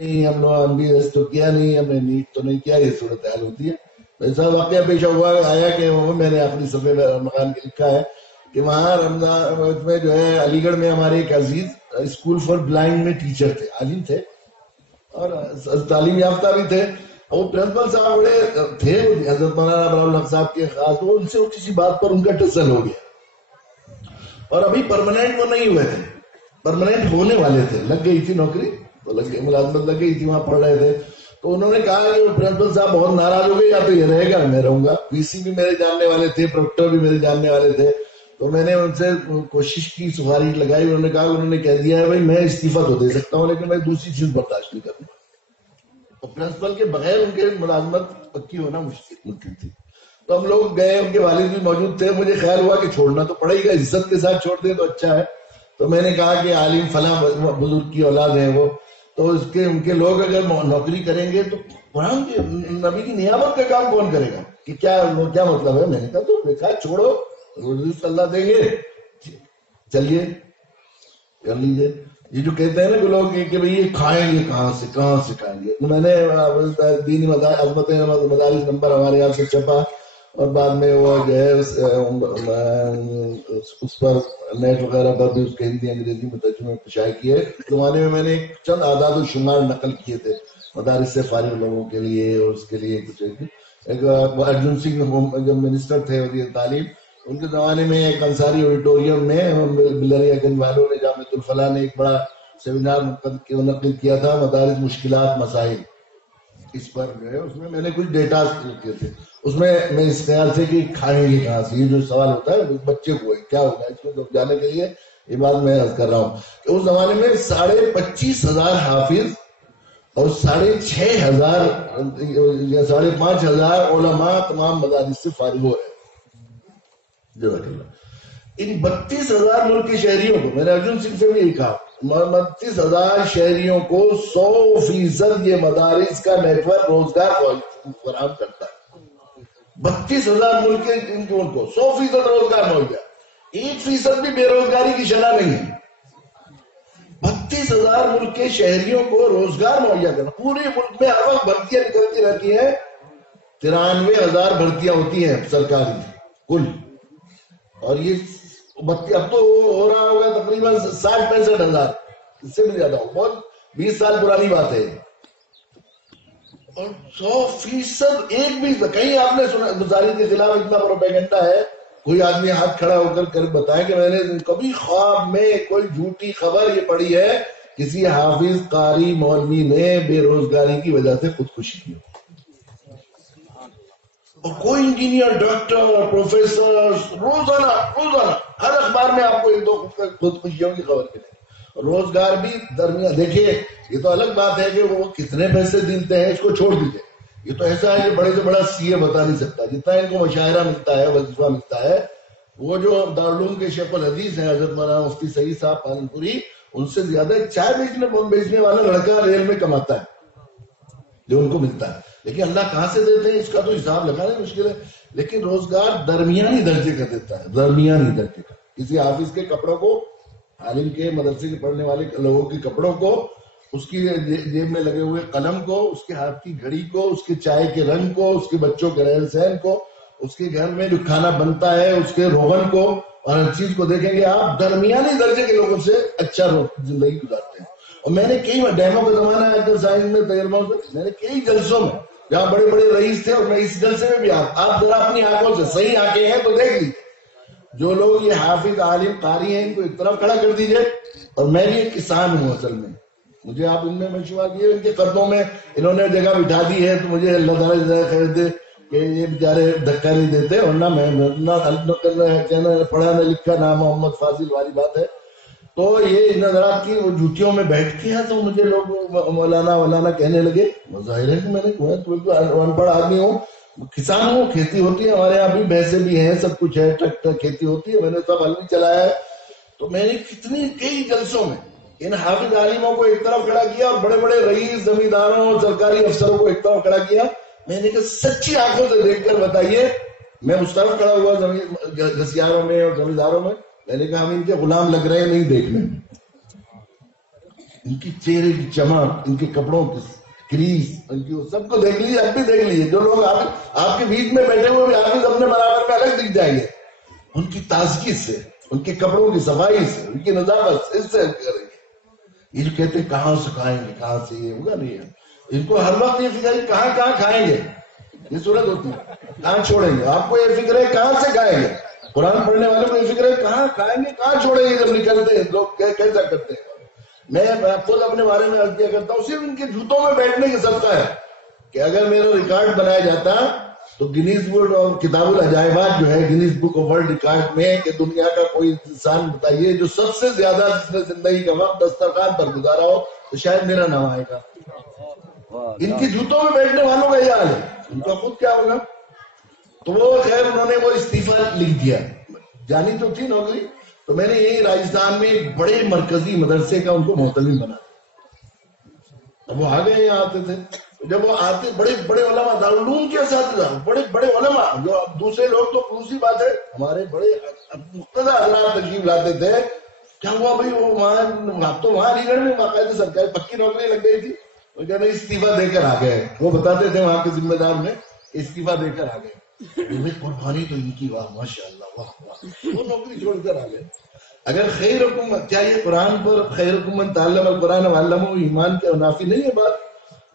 نہیں ہم بھی ایس تو کیا نہیں، ہم نے نیٹ تو نہیں کیا، یہ صورتحال ہوتی ہے. ایسا واقعہ پیش ہوا آیا کہ میں نے اپنی صفحے مکان کے لکھا ہے کہ وہاں رمضان میں جو ہے علی گڑھ میں ہمارے ایک عزیز اسکول فار بلائنڈ میں ٹیچر تھے، عالم تھے اور تعلیم یافتہ بھی تھے. وہ پرنسپل صاحب بڑے تھے حضرت مولانا ابراہیم الحق صاحب کے خاص، وہ ان سے کسی بات پر ان کا ٹسل ہو گیا اور ابھی پرماننٹ وہ نہیں ہوئے تھے، پرماننٹ ہونے والے تھے، لگ گئی تھی نوکری تو لگ گئی، ملازمت لگ گئی تھی، وہاں پڑھ رہے تھے. تو انہوں نے کہا کہ پرنسپل صاحب بہت ناراض ہو گئے، یا تو یہ رہے گا میں رہوں گا. پی سی بھی میرے جاننے والے تھے، پروکٹر بھی میرے جاننے والے تھے. تو میں نے ان سے کوشش کی، سفارش لگائی، انہوں نے کہا، انہوں نے کہہ دیا ہے بھائی میں استعفیٰ تو دے سکتا ہوں لیکن میں دوسری چیز برداشت نہیں کروں گا. تو پرنسپل کے بغیر ان کے ملازمت پکی ہونا مشکل تھی. تو ہم لوگ گئے، ان کے والد بھی موجود تھے. مجھے خیال ہوا کہ چھوڑنا تو پڑے گا، عزت کے ساتھ چھوڑ دیں تو اچھا ہے. تو میں نے کہا کہ عالم فلاں بزرگ کی اولاد ہے وہ، تو ان کے لوگ اگر نوکری کریں گے تو قرآن کے نبی کی نیابت کا کام کون کرے گا، کہ کیا مطلب ہے. میں نے کہا تو دیکھا چھوڑو، رزق اللہ دیں گے، چلیے کر لیجیے. یہ جو کہتے ہیں نا کہ لوگ کہ بھئی یہ کھائیں گے کہاں سے کھائیں گے. تو میں نے دینی عظمت مدارس نمبر ہمارے یہاں سے چھپا اور بعد میں وہ جو ہے اس پر نیٹ وغیرہ پر بھی اس کے ہندی انگریزی میں ترجمے شائع کیے. زمانے میں نے چند اعداد و شمار نقل کیے تھے مدارس سے فارغ لوگوں کے لیے، اور اس کے لیے کچھ ایک ارجن سنگھ جب منسٹر تھے وزیر تعلیم، ان کے زمانے میں ایک انصاری آڈیٹوریم میں بلریا گنج والوں نے جامعۃ الفلاح نے ایک بڑا سیمینار منعقد کیا تھا، مدارس مشکلات مسائل. اس پر جو ہے اس میں میں نے کچھ ڈیٹا کیے تھے. اس میں اس خیال سے کہ کھائیں گے کہاں سے، یہ جو سوال ہوتا ہے بچے کو کیا ہوگا، اس کو جانے کے لیے یہ بات میں عرض کر رہا ہوں کہ اس زمانے میں 25,500 حافظ اور 6,500 یا 5,500 علماء تمام مدارس سے فارغ ہو رہے ہیں. ان 32,000 ملک کے شہریوں کو، میں نے ارجن سنگھ سے بھی یہی کہا، 32,000 شہریوں کو 100% یہ مدارس کا نیٹ ورک روزگار فراہم کرتا ہے. 32,000 ملک کے ان کو 100% روزگار مہیا، 1% بھی بے روزگاری کی شرح نہیں ہے. 32,000 ملک کے شہریوں کو روزگار مہیا کرنا. پورے ملک میں ہر وقت بھرتیاں نکلتی رہتی ہیں، 93,000 بھرتیاں ہوتی ہیں سرکاری کل، اور یہ اب تو ہو رہا ہوگا تقریباً 60-65,000، اس سے بھی زیادہ ہو، بہت 20 سال پرانی بات ہے. اور 100% ایک بھی کہیں آپ نے سنا گزاری کے خلاف اتنا پروپیگنڈا ہے، کوئی آدمی ہاتھ کھڑا ہو کر بتائے کہ میں نے کبھی خواب میں کوئی جھوٹی خبر یہ پڑھی ہے کسی حافظ قاری مولوی نے بے روزگاری کی وجہ سے خودکشی کی. اور کوئی انجینئر، ڈاکٹر، پروفیسر روزانہ ہر اخبار میں آپ کو 1-2 خودکشیوں کی خبر ملے. روزگار بھی درمیان دیکھیے، یہ تو الگ بات ہے کہ وہ کتنے پیسے دیتے ہیں، اس کو چھوڑ دیجیے. یہ تو ایسا ہے کہ بڑے سے بڑا سی اے بتا نہیں سکتا، جتنا ان کو مشاعرہ ملتا ہے، وظیفہ ملتا ہے. وہ جو دارالعلوم کے شیخ الحدیث ہیں حضرت مولانا مفتی سعید صاحب پالنپوری، ان سے زیادہ چائے بیچنے والا لڑکا ریل میں کماتا ہے جو ان کو ملتا ہے. لیکن اللہ کہاں سے دیتے ہیں اس کا تو حساب لگانا مشکل ہے. لیکن روزگار درمیانی درجے کا دیتا ہے، درمیانی درجے کا. کسی حافظ کے کپڑوں کو، عالم کے مدرسے کے پڑھنے والے لوگوں کے کپڑوں کو، اس کی جیب میں لگے ہوئے قلم کو، اس کے ہاتھ کی گھڑی کو، اس کے چائے کے رنگ کو، اس کے بچوں کے رہن سہن کو، اس کے گھر میں جو کھانا بنتا ہے اس کے روغن کو، اور ہر چیز کو دیکھیں گے آپ درمیانی درجے کے لوگوں سے اچھا زندگی گزارتے ہیں. اور میں نے کئی ڈیمو کا زمانہ ہے سائنس میں تجربہ، میں نے کئی جلسوں میں جہاں بڑے بڑے رئیس تھے، اور میں اس جلسے میں بھی آپ ذرا اپنی آنکھوں سے صحیح آنکھیں ہیں تو دیکھ لیجیے، جو لوگ یہ حافظ عالم قاری ہیں ان کو ایک طرف کھڑا کر دیجئے. اور میں بھی ایک کسان ہوں اصل میں، مجھے آپ ان میں مشورہ کیے، ان کے قدموں میں انہوں نے جگہ بٹھا دی ہے، تو مجھے اللہ تعالیٰ جزائے خیر دے کہ یہ بیچارے دھکا نہیں دیتے. اور نہ میں پڑھا نہ لکھا، نہ محمد فاضل والی بات ہے. تو یہ نظرات کی وہ جوتیوں میں بیٹھ کے ہیں، تو مجھے لوگ مولانا کہنے لگے. ظاہر ہے کہ میں نے ان پڑھ آدمی ہوں، کسان ہوں، کھیتی ہوتی ہے ہمارے یہاں بھی، بھینسیں بھی ہیں، سب کچھ ہے، ٹریکٹر کھیتی ہوتی ہے، میں نے سب ہل بھی چلایا ہے. تو میں نے کئی جلسوں میں ان حافظ عالموں کو ایک طرف کھڑا کیا، اور بڑے بڑے رئیس زمینداروں اور سرکاری افسروں کو ایک طرف کھڑا کیا. میں نے کہا سچی آنکھوں سے دیکھ کر بتائیے. میں اس طرف کھڑا ہوا گھسیاروں میں اور زمینداروں میں نے کہا ہم ان کے غلام لگ رہے ہیں نہیں دیکھنے. ان کی چہرے کی چمک، ان کے کپڑوں کی کریز، ان کی سب کو دیکھ لیجیے، اب بھی دیکھ لیجیے، جو لوگ آپ کے بیچ میں بیٹھے ہوئے بھی حافظ اپنے برابر میں الگ دکھ جائیں گے، ان کی تازگی سے، ان کے کپڑوں کی صفائی سے، ان کی نظافت اس سے کریں گے۔ یہ جو کہتے ہیں کہاں سے کھائیں گے، کہاں سے یہ ہوگا نہیں ہے، ان کو ہر وقت یہ فکر ہے کہاں کہاں کھائیں گے، یہ صورت ہوتی ہے کہاں چھوڑیں گے، آپ کو یہ فکر ہے کہاں سے کھائیں گے، قرآن پڑھنے والے کو یہ فکر ہے کہاں کھائیں گے کہاں چھوڑیں گے، جب نکلتے ہیں لوگ کیسا کرتے ہیں۔ میں خود اپنے بارے میں عرض کیا کرتا ہوں، صرف ان کے جوتوں میں بیٹھنے کی صدقہ ہے کہ اگر میرا ریکارڈ بنایا جاتا تو گنیز بک اور کتاب العجائبات جو ہے Guinness book of world record میں، کہ دنیا کا کوئی انسان بتائیے جو سب سے زیادہ جس نے زندگی کا وقت دسترخوان پر گزارا ہو، تو شاید میرا نام آئے گا۔ ان کی جوتوں میں بیٹھنے والوں کا یہ حال ہے، ان کا خود کیا ہوگا؟ تو وہ خیر انہوں نے وہ استعفیٰ لکھ دیا، جانی تو تھی نوکری، تو میں نے یہی راجستھان میں ایک بڑے مرکزی مدرسے کا ان کو محتمم بنا۔ اب وہ آگے یہاں آتے تھے، جب وہ آتے بڑے بڑے علماء، دارالعلوم کے اساتذہ، بڑے بڑے علماء، جو دوسرے لوگ تو دوسری بات ہے، ہمارے بڑے مقتدر حضرات تشریف لاتے تھے، کیا ہوا بھائی وہ وہاں تو وہاں علی گڑھ میں باقاعدہ سرکاری پکی نوکری لگ گئی تھی، وہ کہتے ہیں استعفیٰ دے کر آ گئے، وہ بتاتے تھے وہاں کے ذمہ دار میں استعفیٰ دے کر آ گئے، قربانی تو ان کی، واہ ماشاء اللہ واہ واہ، وہ نوکری چھوڑ کر آ گئے۔ اگر خیر حکومت، کیا یہ قرآن پر خیر حکومت تعلم القرآن وعلمہ ایمان کے منافی نہیں ہے بات؟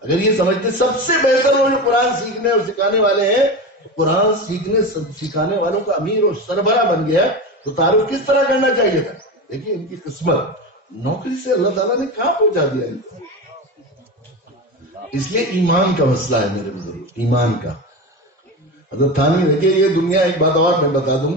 اگر یہ سمجھتے سب سے بہتر وہ جو قرآن سیکھنے اور سکھانے والے ہیں، قرآن سیکھنے سکھانے والوں کا امیر اور سربراہ بن گیا، تو تعارف کس طرح کرنا چاہیے تھا؟ دیکھیے ان کی قسمت، نوکری سے اللہ تعالیٰ نے کہاں پہنچا دیا ان کو۔ اس لیے ایمان کا مسئلہ ہے میرے بزرگ، ایمان کا۔ حضرت تھانی دیکھیے، یہ دنیا، ایک بات اور میں بتا دوں،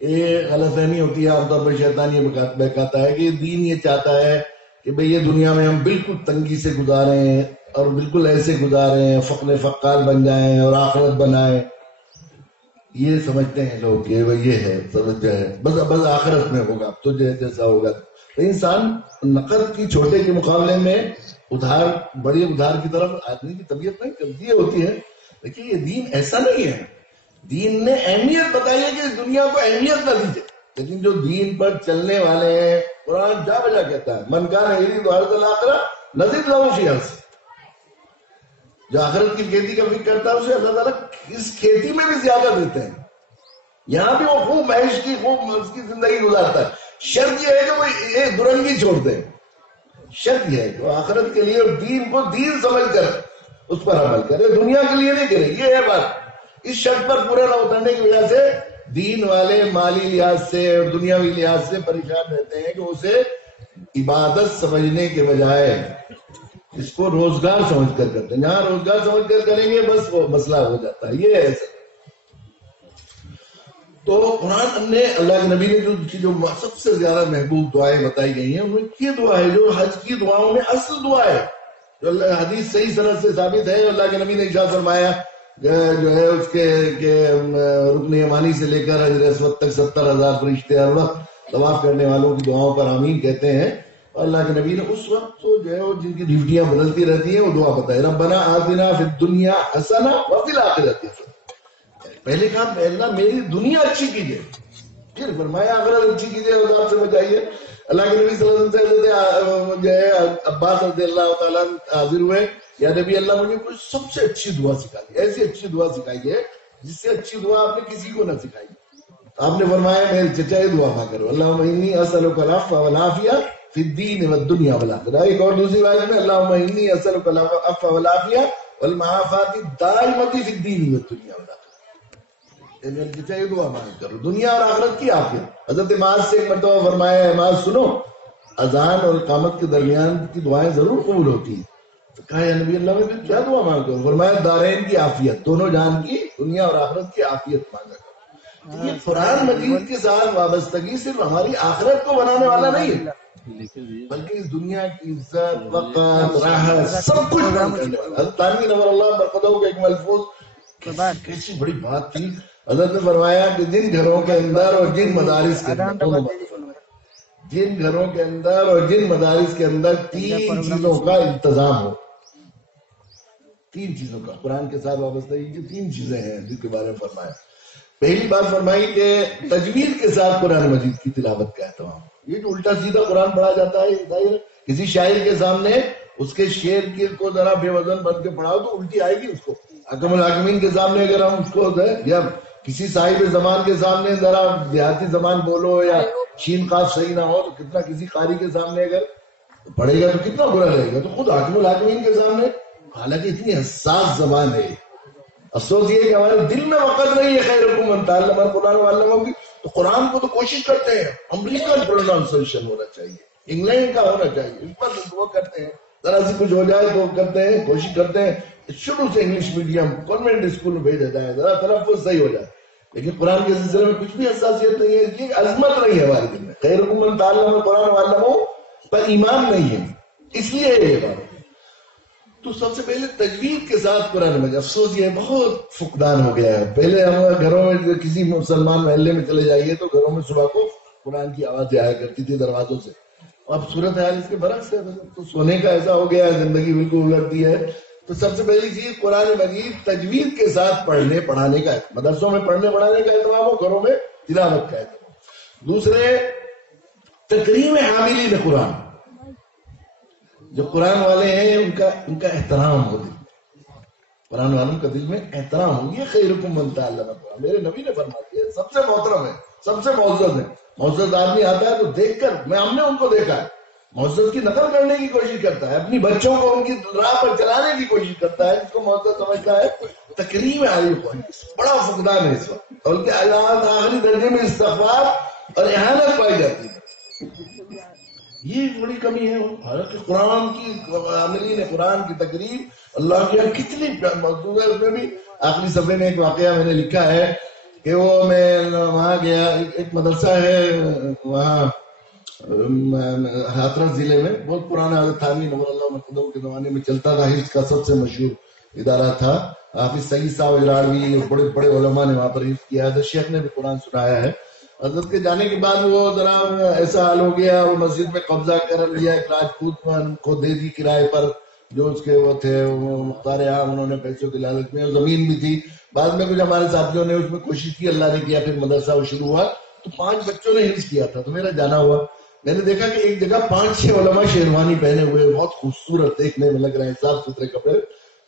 یہ غلط فہمی ہوتی ہے عام طور پر، شیطان یہ بہکاتا ہے کہ دین یہ چاہتا ہے کہ بھئی یہ دنیا میں ہم بالکل تنگی سے گزاریں اور بالکل ایسے گزاریں، فقر فقال بن جائیں اور آخرت بنائیں۔ یہ سمجھتے ہیں لوگ کہ یہ ہے سمجھ جائے بس آخرت میں ہوگا، تو جیسا ہوگا۔ تو انسان نقد کی چھوٹے کے مقابلے میں ادھار، بڑی ادھار کی طرف آدمی کی طبیعت نہیں چلتی ہوتی ہے۔ دیکھیے یہ دین ایسا نہیں ہے، دین نے اہمیت بتائی ہے کہ اس دنیا کو اہمیت نہ دیجیے، لیکن جو دین پر چلنے والے ہیں، قرآن جا بجا کہتا ہے من کان یرید حرث الآخرہ نزد لہ فی حرثہ، جو آخرت کی کھیتی کا فکر کرتا ہے اسے اللہ تعالیٰ اس کھیتی میں بھی زیادہ دیتے ہیں۔ یہاں بھی وہ خوب معیش کی، خوب اس کی زندگی گزارتا ہے، شرط یہ ہے کہ وہ ایک درنگی چھوڑ دیں، شرط یہ ہے کہ وہ آخرت کے لیے اور دین کو دین سمجھ کر اس پر عمل کرے، دنیا کے لیے نہیں کرے۔ یہ ہے بات، اس شرط پر پورا نہ اترنے کی وجہ سے دین والے مالی لحاظ سے اور دنیاوی لحاظ سے پریشان رہتے ہیں کہ اسے عبادت سمجھنے کے بجائے اس کو روزگار سمجھ کر کرتے ہیں۔ جہاں روزگار سمجھ کر کریں گے بس وہ مسئلہ ہو جاتا ہے۔ یہ ایسا تو قرآن نے، اللہ کے نبی نے جو سب سے زیادہ محبوب دعائیں بتائی گئی ہیں، وہ یہ دعا ہے جو حج کی دعاؤں میں اصل دعا ہے، جو حدیث صحیح سند سے ثابت ہے۔ اللہ کے نبی نے ارشاد فرمایا جو ہے اس کے رکن یمانی سے لے کر حجر اسود تک 70,000 فرشتے ہر وقت طواف کرنے والوں کی دعاؤں پر آمین کہتے ہیں۔ اور اللہ کے نبی نے اس وقت تو جو ہے جن کی ڈیوٹیاں بدلتی رہتی ہیں وہ دعا بتائی، ربنا آتنا فی الدنیا حسنہ وفی الآخرۃ حسنہ۔ پہلے کہا اللہ میری دنیا اچھی کیجیے، پھر فرمایا آخرت اچھی کیجیے، عذاب سے بچائیے۔ اللہ کے نبی صلی اللہ علیہ وسلم جو ہے عباس رضی اللہ تعالیٰ حاضر ہوئے، یا نبی اللہ مجھے کوئی سب سے اچھی دعا سکھائیے، ایسی اچھی دعا سکھائیے جس سے اچھی دعا آپ نے کسی کو نہ سکھائی۔ آپ نے فرمایا میرے چچا یہ دعا نہ کرو، اللہم انی اسألک العفو والعافیہ فی الدین والدنیا والآخرہ۔ ایک اور دوسری روایت میں اللہم انی اسألک العفو والعافیہ والمعافاۃ الدائمۃ فی الدین والدنیا والآخرہ۔ چاہیے دعا مانگ کرو دنیا اور آخرت کی عافیت۔ حضرت معاذ سے ایک مرتبہ فرمایا، معاذ سنو، اذان اور اقامت کے درمیان کی دعائیں ضرور قبول ہوتی ہیں۔ تو کہا یا نبی اللہ میں کیا دعا مانگ کرو؟ فرمایا دارین کی عافیت، دونوں جہان کی، دنیا اور آخرت کی عافیت مانگا کرو۔ یہ قرآن مجید کے ساتھ وابستگی صرف ہماری آخرت کو بنانے والا نہیں ہے، بلکہ اس دنیا کی عزت، وقت، راحت سب کچھ کرنے والا۔ حضرت تانوی نور اللہ برقدہ کا ایک ملفوظ کیسی بڑی بات تھی، حضرت نے فرمایا کہ جن گھروں کے اندر اور جن مدارس کے اندر، جن گھروں کے اندر اور جن مدارس کے اندر 3 چیزوں کا انتظام ہو، 3 چیزوں کا قرآن کے ساتھ وابستہ، یہ 3 چیزیں ہیں جن کے بارے میں فرمایا۔ پہلی بات فرمائی کہ تجوید کے ساتھ قرآن مجید کی تلاوت کا اہتمام۔ یہ جو الٹا سیدھا قرآن پڑھا جاتا ہے ظاہر کسی شاعر کے سامنے اس کے شعر کو ذرا بے وزن بن کے پڑھاؤ تو الٹی آئے گی اس کو. حکم الحاکمین کے سامنے اگر ہم اس کو یا کسی صاحب زبان کے سامنے ذرا دیہاتی زبان بولو یا شین قاف صحیح نہ ہو تو کتنا، کسی قاری کے سامنے اگر پڑھے گا تو کتنا برا رہے گا. تو خود حکم الحاکمین کے سامنے، حالانکہ اتنی حساس زبان ہے. افسوس یہ کہ ہمارے دل میں وقت نہیں ہے خیرکم من تعلم القرآن وعلمہ کی. تو قرآن کو تو کوشش کرتے ہیں امریکن پروننسیشن ہونا چاہیے، انگلینڈ کا ہونا چاہیے، اس پر وہ کرتے ہیں، ذرا سی کچھ ہو جائے تو کرتے ہیں، کوشش کرتے ہیں شروع سے انگلش میڈیم کانوینٹ اسکول میں بھیجا جائے، ذرا تلفظ صحیح ہو جائے. لیکن قرآن کے سلسلے میں کچھ بھی حساسیت نہیں ہے، اس کی عظمت نہیں ہے ہمارے دل میں. خیرکم من تعلم القرآن وعلمہ پر ایمان نہیں ہے، اس لیے یہ بات. تو سب سے پہلے تجوید کے ساتھ قرآن مجید. افسوس یہ بہت فقدان ہو گیا ہے. پہلے ہم گھروں میں کسی مسلمان محلے میں چلے جائیے تو گھروں میں صبح کو قرآن کی آوازیں آیا کرتی تھی دروازوں سے. اب صورت حال اس کے برعکس ہے، تو سونے کا ایسا ہو گیا ہے، زندگی بالکل الٹتی ہے. تو سب سے پہلی چیز قرآن مجید تجوید کے ساتھ پڑھنے پڑھانے کا، مدرسوں میں پڑھنے پڑھانے کا اہتمام ہو، گھروں میں تلاوت کا اہتمام. دوسرے تکریم حاملین قرآن، جو قرآن والے ہیں ان کا احترام ہو، دل قرآن والوں کا دل میں احترام ہو. یہ خیرکم من تعلم القرآن میرے نبی نے فرما دیا، سب سے محترم ہے، سب سے معزز ہے. معزز آدمی آتا ہے تو دیکھ کر، میں ہم نے ان کو دیکھا ہے، معزز کی نقل کرنے کی کوشش کرتا ہے، اپنی بچوں کو ان کی راہ پر چلانے کی کوشش کرتا ہے، جس کو معزز سمجھتا ہے. تکریم علی قرآن بڑا فقدان ہے اس وقت، اور ان کے آخری درجے میں استغفار اور احانت پائی جاتی ہے. یہ بڑی کمی ہے. حالانکہ قرآن کی عاملین قرآن کی تقریب اللہ کی کتنی موجود ہے. اس میں بھی آخری صفحے میں ایک واقعہ میں نے لکھا ہے کہ وہ میں وہاں گیا، ایک مدرسہ ہے وہاں ہاتھرس ضلع میں، بہت پرانا تھانوی نور اللہ مرحوم کے زمانے میں چلتا تھا، حفظ کا سب سے مشہور ادارہ تھا. حافظ سعید صاحب اجراڑوی اور بڑے بڑے علماء نے وہاں پر حفظ کیا ہے، شیخ نے بھی قرآن سنایا ہے. حضرت کے جانے کے بعد وہ ذرا ایسا حال ہو گیا، وہ مسجد میں قبضہ کر لیا، ایک راجپوت کو دے دی کرائے پر، جو اس کے وہ تھے مختار عام، انہوں نے پیسوں کی لالچ میں، زمین بھی تھی. بعد میں کچھ ہمارے ساتھیوں نے اس میں کوشش کی، اللہ نے کیا، پھر مدرسہ وہ شروع ہوا تو 5 بچوں نے حفظ کیا تھا. تو میرا جانا ہوا، میں نے دیکھا کہ ایک جگہ 5-6 علماء شیروانی پہنے ہوئے، بہت خوبصورت دیکھنے میں لگ رہے ہیں، صاف ستھرے کپڑے.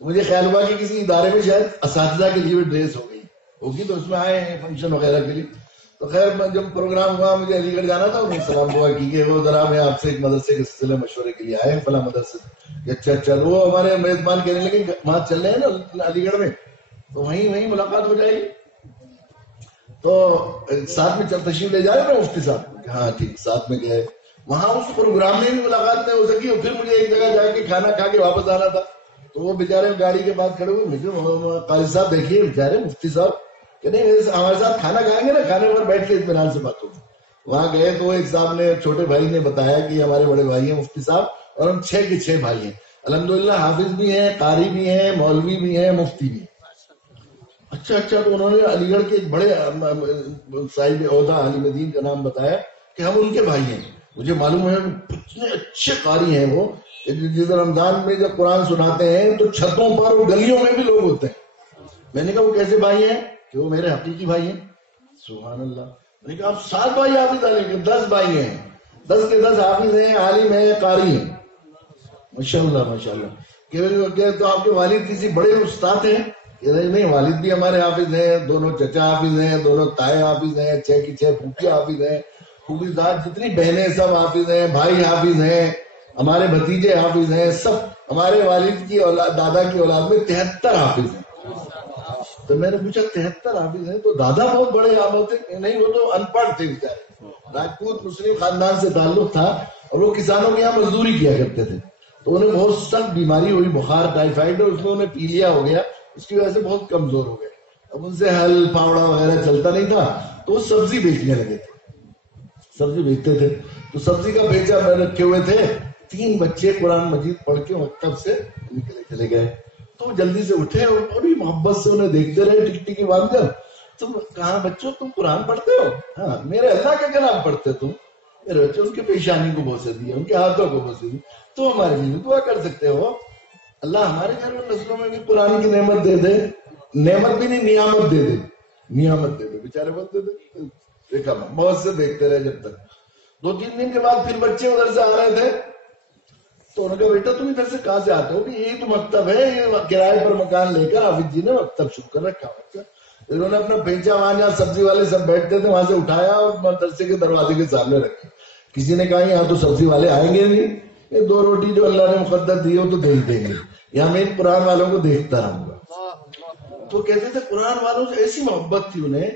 مجھے خیال ہوا کہ کسی ادارے میں شاید اساتذہ کے لیے ڈریس ہو گئی ہوگی، تو اس میں آئے ہیں فنکشن وغیرہ کے لیے. تو خیر جب پروگرام ہوا، مجھے علی گڑھ جانا تھا، انہوں نے سلام دعا کی کہ وہ ذرا میں آپ سے ایک مدرسے کے سلسلے مشورے کے لیے آئے ہیں فلاں مدرسے. اچھا چل، وہ ہمارے میزبان کہنے لگے وہاں چل رہے ہیں نا علی گڑھ میں، تو وہیں ملاقات ہو جائے گی. تو ساتھ میں تشریف لے جائے نا مفتی صاحب، ہاں ٹھیک. ساتھ میں گئے، وہاں اس پروگرام میں بھی ملاقات نہیں ہو سکی، اور پھر مجھے ایک جگہ جا کے کھانا کھا کے واپس آنا تھا. تو وہ بےچارے گاڑی کے پاس کھڑے ہوئے، مجھے قاضی صاحب دیکھیے بےچارے مفتی صاحب کہ نہیں ہمارے ساتھ کھانا کھائیں گے نا، کھانے پر بیٹھ کے اطمینان سے بات ہوگی. وہاں گئے تو ایک صاحب نے، چھوٹے بھائی نے بتایا کہ یہ ہمارے بڑے بھائی ہیں مفتی صاحب، اور ہم 6 کے 6 بھائی ہیں، الحمدللہ حافظ بھی ہیں، قاری بھی ہیں، مولوی بھی ہیں، مفتی بھی ہیں. اچھا. تو انہوں نے علی گڑھ کے ایک بڑے صاحب عہدہ عالم دین کا نام بتایا کہ ہم ان کے بھائی ہیں. مجھے معلوم ہے کتنے اچھے قاری ہیں وہ. جس رمضان میں جب قرآن سناتے ہیں تو چھتوں پر اور گلیوں میں بھی لوگ ہوتے ہیں. میں نے کہا وہ کیسے بھائی ہیں؟ کہ وہ میرے حقیقی بھائی ہیں. سبحان اللہ. میں نے کہا آپ 7 بھائی حافظ عالم، 10 بھائی ہیں، 10 کے 10 حافظ ہیں، عالم ہیں، قاری ہیں. ماشاء اللہ ماشاء اللہ. کہ تو آپ کے والد کسی بڑے استاد ہیں؟ نہیں، والد بھی ہمارے حافظ ہیں، دونوں چچا حافظ ہیں، دونوں تائے حافظ ہیں، 6 کی 6 پھوپھیاں حافظ ہیں، پھوپھی داد جتنی بہنیں سب حافظ ہیں، بھائی حافظ ہیں، ہمارے بھتیجے حافظ ہیں، سب ہمارے والد کی اولاد، دادا کی اولاد میں 73 حافظ ہیں. تو میں نے پوچھا 73 حافظ ہیں تو دادا بہت بڑے عام ہوتے؟ نہیں، وہ تو ان پڑھ تھے بیچارے، راجپوت مسلم خاندان سے تعلق تھا، اور وہ کسانوں کے یہاں مزدوری کیا کرتے تھے. تو انہیں بہت سخت بیماری ہوئی، بخار ٹائیفائڈ، اور اس میں انہیں پیلیا ہو گیا، اس کی وجہ سے بہت کمزور ہو گئے. اب ان سے ہل پھاوڑا وغیرہ چلتا نہیں تھا، تو وہ سبزی بیچنے لگے تھے، سبزی بیچتے تھے. تو سبزی کا بیچا میں رکھے ہوئے تھے. 3 بچے قرآن مجید پڑھ کے مکتب سے نکلے چلے گئے. تو جلدی سے اٹھے اور بڑی محبت سے انہیں دیکھتے رہے ٹکٹکی باندھ کر. تم کہاں بچوں تم قرآن پڑھتے ہو؟ ہاں. میرے اللہ کے کلام پڑھتے تم؟ میرے بچے ان کی پیشانی کو بوسے دیے، ان کے ہاتھوں کو بوسے دیے. تو ہمارے لیے دعا کر سکتے ہو، اللہ ہمارے گھر میں نسلوں میں بھی قرآن کی نعمت دے دے. نعمت بھی نہیں، نعمت دے دے، نعمت دے دے. بیچارے بولتے تھے، دیکھا بہت سے دیکھتے رہے جب تک. 2-3 دن کے بعد پھر بچے ادھر سے آ رہے تھے، تو انہوں نے کہا بیٹا تم ادھر سے کہاں سے آتے ہو؟ کہ یہی تو مکتب ہے, یہ کرائے پر مکان لے کر حافظ جی نے مکتب شروع کر رکھا. انہوں نے اپنا پیچا وہاں جہاں سبزی والے سب بیٹھتے تھے وہاں سے اٹھایا اور مدرسے کے دروازے کے سامنے رکھا. کسی نے کہا یہاں تو سبزی والے آئیں گے نہیں, یہ 2 روٹی جو اللہ نے مقدر دی ہو تو دے ہی دیں گے, یہاں میں قرآن والوں کو دیکھتا رہوں گا. تو کہتے تھے قرآن والوں سے ایسی محبت تھی انہیں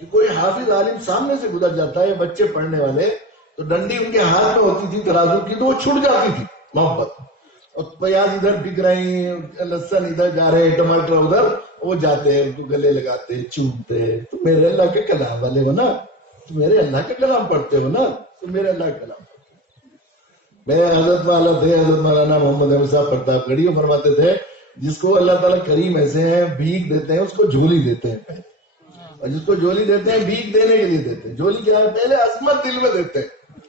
کہ کوئی حافظ عالم سامنے سے گزر جاتا ہے, بچے پڑھنے والے, تو ڈنڈی ان کے ہاتھ میں ہوتی تھی ترازو کی, تو وہ چھٹ جاتی تھی محبت. اور پیاز ادھر بک رہی ہیں, لہسن ادھر جا رہے ہیں, ٹماٹر ادھر, وہ جاتے ہیں ان کو گلے لگاتے ہیں, چومتے ہیں. تو میرے اللہ کے کلام والے ہو نا, تو میرے اللہ کا کلام پڑھتے ہو نا, تو میرے اللہ کا کلام. میں حضرت والا تھے, حضرت مولانا محمد احمد صاحب پرتاپ گڑھی, فرماتے تھے جس کو اللہ تعالیٰ کریم ایسے ہیں بھیک دیتے ہیں اس کو جھولی دیتے ہیں, اور جس کو جھولی دیتے ہیں بھیک دینے کے لیے دیتے ہیں. جھولی کیا ہے؟ پہلے عظمت دل میں دیتے ہیں,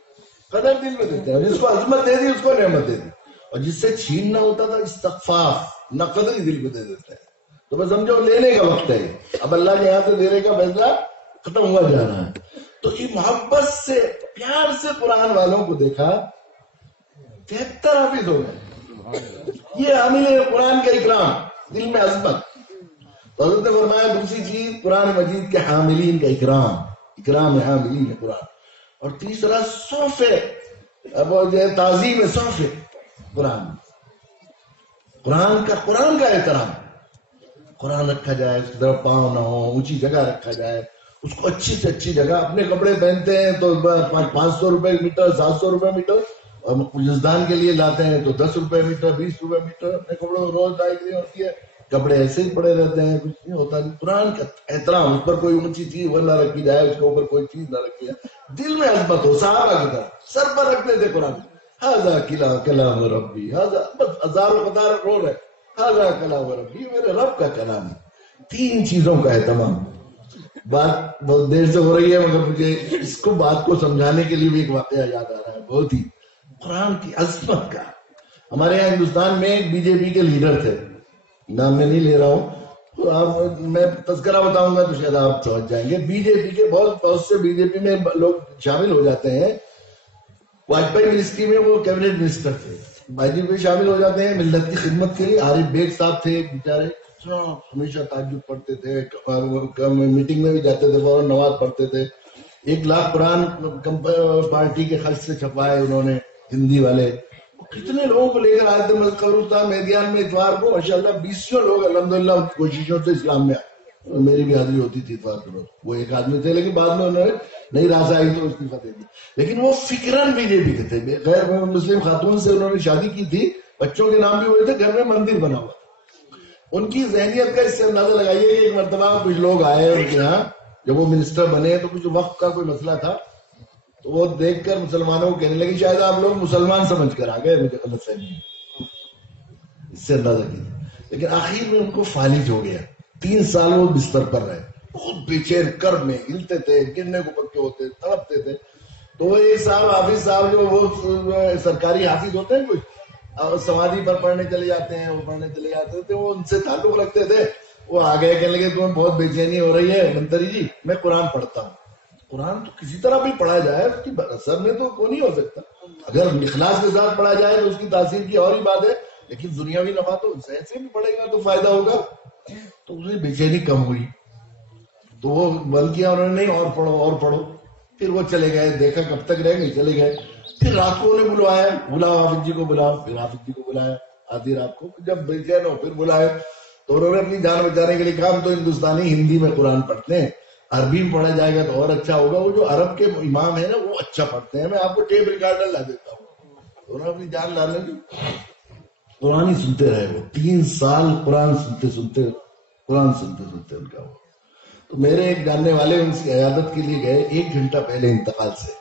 قدر دل میں دیتے ہیں, اور جس کو عظمت دے دی اس کو نعمت دے دی, اور جس سے چھیننا ہوتا تھا استغفاف, نہ قدر دل میں دے دیتے ہیں. تو بس سمجھو لینے کا وقت ہے, اب اللہ کے یہاں سے دینے کا فیصلہ ختم ہوا جا رہا ہے. تو یہ محبت سے پیار سے قرآن والوں کو دیکھا, 73 حافظ ہو گئے. یہ حامل قرآن کا اکرام, دل میں عظمت. تو حضرت نے فرمایا دوسری چیز قرآن مجید کے حاملین کا اکرام, اکرام حاملین قرآن. اور تیسرا صوفے, اب جو ہے تعظیم صوفے قرآن, قرآن کا احترام. قرآن رکھا جائے, اس کی طرف پاؤں نہ ہو, اونچی جگہ رکھا جائے, اس کو اچھی سے اچھی جگہ. اپنے کپڑے پہنتے ہیں تو 500 روپے میٹر, 700 روپے میٹر, اور جزدان کے لیے لاتے ہیں تو 10 روپے میٹر, 20 روپے میٹر. اپنے کپڑوں کو روز ڈائی نہیں ہوتی ہے, کپڑے ایسے ہی پڑے رہتے ہیں, کچھ نہیں ہوتا. قرآن کا احترام, اس پر کوئی اونچی چیز وہ نہ رکھی جائے, اس کے اوپر کوئی چیز نہ رکھی جائے, دل میں عظمت ہو. صحابہ کی طرح سر پر رکھتے تھے قرآن, ہاذا کلام ربی, ہاذا, بس ہزاروں قطار رو رہے, ہاذا کلام ربی, میرے رب کا کلام ہے. 3 چیزوں کا اہتمام. بات بہت دیر سے ہو رہی ہے مگر مجھے اس کو بات کو سمجھانے کے لیے بھی ایک واقعہ یاد آ رہا ہے, بہت ہی قرآن کی عظمت کا. ہمارے یہاں ہندوستان میں ایک بی جے پی کے لیڈر تھے, نام میں نہیں لے رہا ہوں, تو آپ میں تذکرہ بتاؤں گا تو شاید آپ سمجھ جائیں گے. بی جے پی کے بہت سے بی جے پی میں لوگ شامل ہو جاتے ہیں. واجپئی منسٹری میں وہ کیبنٹ منسٹر تھے, بی جے پی شامل ہو جاتے ہیں ملت کی خدمت کے لیے. عارف بیگ صاحب تھے بیچارے, ہمیشہ تہجد پڑھتے تھے, میٹنگ میں بھی جاتے تھے, فوراً نماز پڑھتے تھے. 1 لاکھ قرآن پارٹی کے خرچ سے چھپائے انہوں نے, ہندی والے. کتنے لوگوں کو لے کر آئے تھے قبرستان میدان میں اتوار کو, ماشاءاللہ 20 لوگ الحمدللہ کوششوں سے اسلام میں آئے. میری بھی حاضری ہوتی تھی اتوار کو. وہ ایک آدمی تھے لیکن بعد میں انہوں نے نہیں راس آئی تو استعفیٰ دے دی. لیکن وہ فکرن بی جے پی کے تھے, غیر مسلم خاتون سے انہوں نے شادی کی تھی, بچوں کے نام بھی ہوئے تھے, گھر میں مندر بنا ہوا. ان کی ذہنیت کا اس سے اندازہ لگائیے کہ ایک مرتبہ کچھ لوگ آئے ان کے یہاں, جب وہ منسٹر بنے تو کچھ وقت کا کوئی مسئلہ تھا, تو وہ دیکھ کر مسلمانوں کو کہنے لگے شاید آپ لوگ مسلمان سمجھ کر آ گئے, مجھے غلط فہمی ہے, اس سے اندازہ کیجیے. لیکن آخر میں ان کو فالج ہو گیا. 3 سال وہ بستر پر رہے, بہت بے چین کر میں ہلتے تھے, گرنے کو پکے ہوتے, تڑپتے تھے. تو وہ ایک صاحب حافظ صاحب جو وہ سرکاری حافظ ہوتے ہیں کچھ, سمادھی پر پڑھنے چلے جاتے ہیں, وہ پڑھنے چلے جاتے تھے, وہ ان سے تعلق رکھتے تھے. وہ آگے کہنے لگے تمہیں بہت بے چینی ہو رہی ہے منتری جی, میں قرآن پڑھتا ہوں. قرآن تو کسی طرح بھی پڑھا جائے, اس کی اثر میں تو کوئی نہیں ہو سکتا. اگر اخلاص کے ساتھ پڑھا جائے تو اس کی تاثیر کی اور ہی بات ہے, لیکن دنیاوی نفع تو ایسے بھی پڑھے گا تو فائدہ ہوگا. تو اسے بے چینی کم ہوئی, تو وہ بند کیا انہوں نے, نہیں اور پڑھو اور پڑھو. پھر وہ چلے گئے, دیکھا کب تک رہیں گے, چلے گئے. پھر رات کو انہیں بلوایا, بلاؤ حافظ جی کو بلاؤ. پھر حافظ جی کو بلایا آدھی رات کو, جب بے چین ہو پھر بلائے. تو انہوں نے اپنی جان بچانے کے لیے کہا ہم تو ہندوستانی ہندی میں قرآن پڑھتے ہیں, عربی میں پڑھا جائے گا تو اور اچھا ہوگا. وہ جو عرب کے امام ہیں نا وہ اچھا پڑھتے ہیں, میں آپ کو ٹیپ ریکارڈر لا دیتا ہوں. انہوں نے اپنی جان لانے کی قرآن ہی سنتے رہے. وہ 3 سال قرآن سنتے سنتے ان کا ہوا. تو میرے ایک جاننے والے ان کی عیادت کے لیے گئے 1 گھنٹہ پہلے انتقال سے.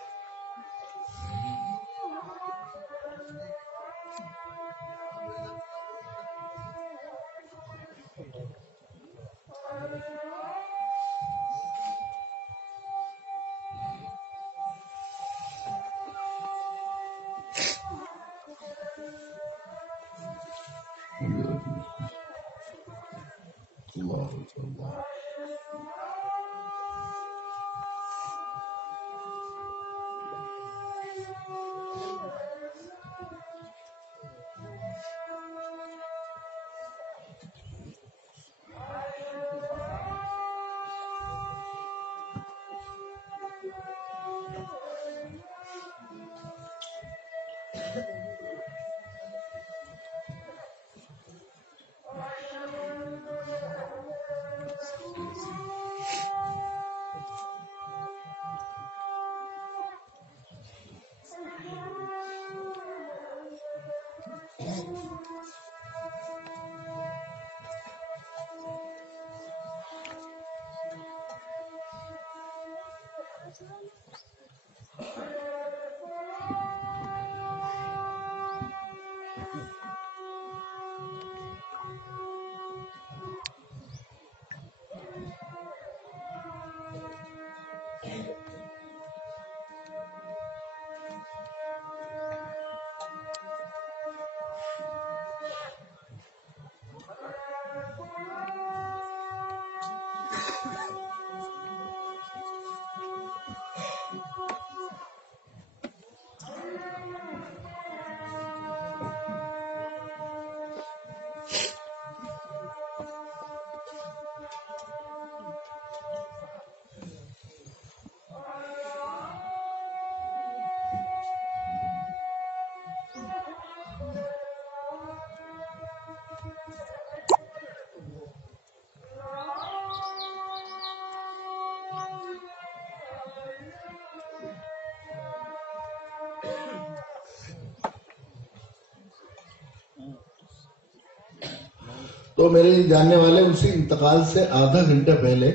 تو میرے جاننے والے اسی انتقال سے آدھا گھنٹہ پہلے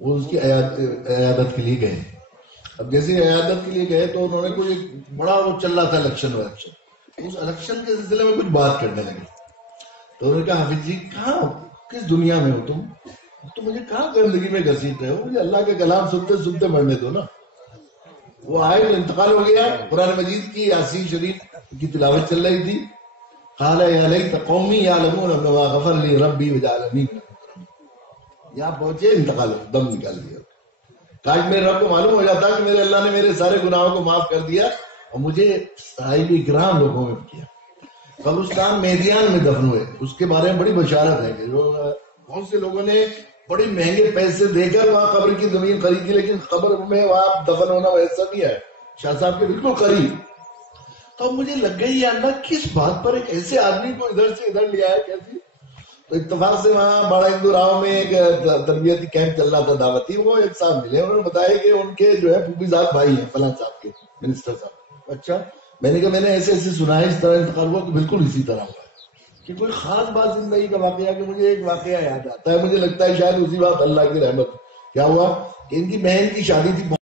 وہ اس کی عیادت کے لیے گئے. اب جیسے عیادت کے لیے گئے تو انہوں نے کوئی بڑا وہ چل رہا تھا الیکشن اس الیکشن کے سلسلے میں کچھ بات کرنے لگے. تو انہوں نے کہا حافظ جی کہاں کس دنیا میں ہو تم مجھے کہاں زندگی میں گھسیٹ رہے ہو, مجھے اللہ کے کلام سنتے سنتے مرنے دو نا. وہ آئے تو انتقال ہو گیا. قرآن مجید کی یاسین شریف کی تلاوت چل رہی تھی. قال یا لیت قومی یعلمون ما غفر لی ربی وجعلنی من المکرمین. یہاں پہنچے انتقال دم نکال دیا. کاش میرے رب کو معلوم ہو جاتا کہ میرے اللہ نے میرے سارے گناہوں کو معاف کر دیا اور مجھے صاحب اکرام لوگوں میں کیا. قبرستان میدیان میں دفن ہوئے, اس کے بارے میں بڑی بشارت ہے کہ بہت سے لوگوں نے بڑی مہنگے پیسے دے کر وہاں قبر کی زمین خریدی, لیکن قبر میں وہاں دفن ہونا ویسا نہیں ہے, شاہ صاحب کے بالکل قریب. تو مجھے لگ گئی یا اللہ کس بات پر ایک ایسے آدمی کو ادھر سے ادھر لیا ہے کیسی. تو اتفاق سے وہاں بڑا ہندو راؤ میں ایک تربیتی کیمپ چل رہا تھا دعوتی, وہ ایک صاحب ملے, انہوں نے بتایا کہ ان کے جو ہے پھوپھی صاحب بھائی ہیں فلاں صاحب کے منسٹر صاحب. اچھا, میں نے کہا میں نے ایسے ایسے سنا ہے اس طرح انتقال ہوا, تو بالکل اسی طرح ہوا کہ کوئی خاص بات زندگی کا واقعہ کہ مجھے ایک واقعہ یاد آتا ہے, مجھے لگتا ہے شاید اسی بات اللہ کی رحمت. کیا ہوا کہ ان کی بہن کی شادی تھی